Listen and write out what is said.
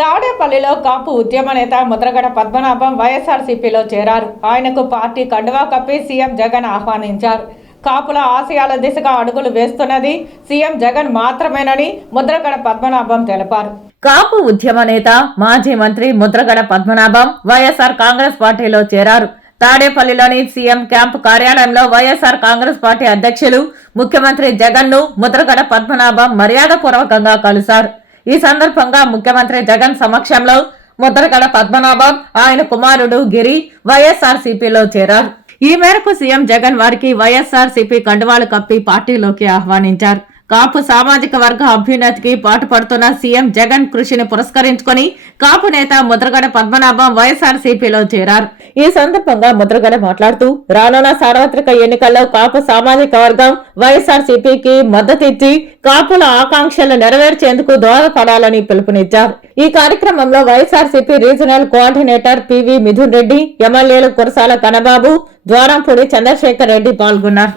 తాడేపల్లిలో కాపు ఉద్యమ నేత ముద్రగడ పద్మనాభం వైఎస్ఆర్సీపీలో చేరారు. ఆయనకు పార్టీ కండువా కప్పి సీఎం జగన్ ఆహ్వానించారు. కాపుల ఆశయాల దిశగా అడుగులు వేస్తున్నది సీఎం జగన్ మాత్రమేనని ముద్రగడ పద్మనాభం తెలిపారు. కాపు ఉద్యమ నేత మాజీ మంత్రి ముద్రగడ పద్మనాభం వైఎస్ఆర్ కాంగ్రెస్ పార్టీలో చేరారు. తాడేపల్లిలోని సీఎం క్యాంపు కార్యాలయంలో వైఎస్ఆర్ కాంగ్రెస్ పార్టీ అధ్యక్షులు ముఖ్యమంత్రి జగన్ ను ముద్రగడ పద్మనాభం మర్యాదపూర్వకంగా కలిశారు. ఈ సందర్భంగా ముఖ్యమంత్రి జగన్ సమక్షంలో ముద్రగడ పద్మనాభం ఆయన కుమారుడు గిరి వైఎస్ఆర్సీపీలో చేరారు. ఈ మేరకు సీఎం జగన్ వారికి వైఎస్ఆర్సీపీ కండువాలు కప్పి పార్టీలోకి ఆహ్వానించారు. కాపు సామాజిక వర్గ అభ్యున్నతికి పాటుపడుతున్న సీఎం జగన్ కృషిని పురస్కరించుకుని కాపు నేత ముద్రగడ పద్మనాభం వైఎస్ఆర్సీపీలో చేరారు. ఈ సందర్భంగా ముద్రగడ మాట్లాడుతూ రానున్న సార్వత్రిక ఎన్నికల్లో కాపు సామాజిక వర్గం వైఎస్ఆర్సీపీకి మద్దతిచ్చి కాపుల ఆకాంక్షలు నెరవేర్చేందుకు దోహదపడాలని పిలుపునిచ్చారు. ఈ కార్యక్రమంలో YSRCP regional coordinator PV Mithun Reddy, ఎమ్మెల్యేలు కురసాల కనబాబు, ద్వారంపూడి చంద్రశేఖర్ రెడ్డి పాల్గొన్నారు.